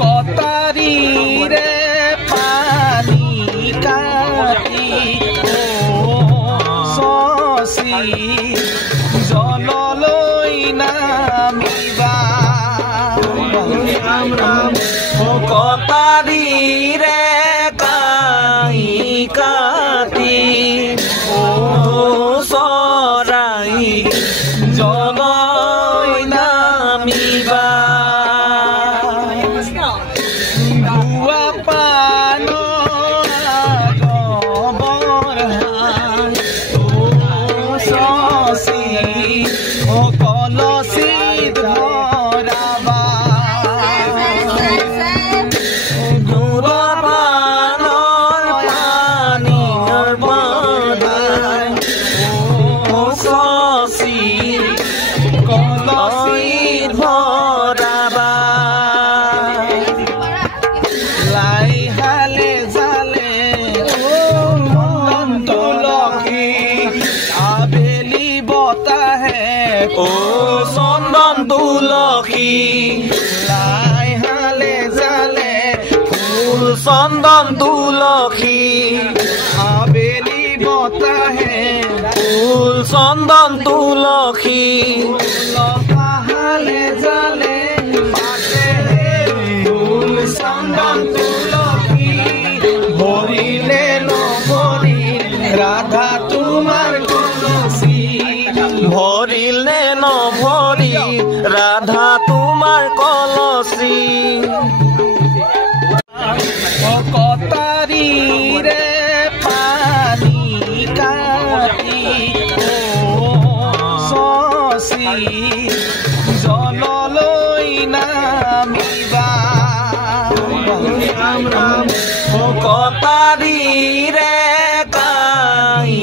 কটাৰি ৰে পানি কাটি শশী জললৈ নামিবা কটাৰি ৰে কাই কাটি চৰাই জললৈ নামিবা গুৱা পানৰ বৰহান শশী কলচীত ভৰাবা গুৱা পানৰ পানীৰ বৰহান শশী কলচীত ভৰাবা লাই হালে জালে তুলসী আবেলি বতাহে চন্দন তুলসী লাই হালে জালে ফুল চন্দন তুলসী আবেলি বতাহে ফুল চন্দন তুলসী হালে জালে ফুল চন্দন তুলসী ভরিলে নভরি রাধা তোমার কলসী ভরিলে নভরি রাধা তোমার কলসী কটারি রে পানি কাটি শশী জললৈ নামিবা কটারি রে কাই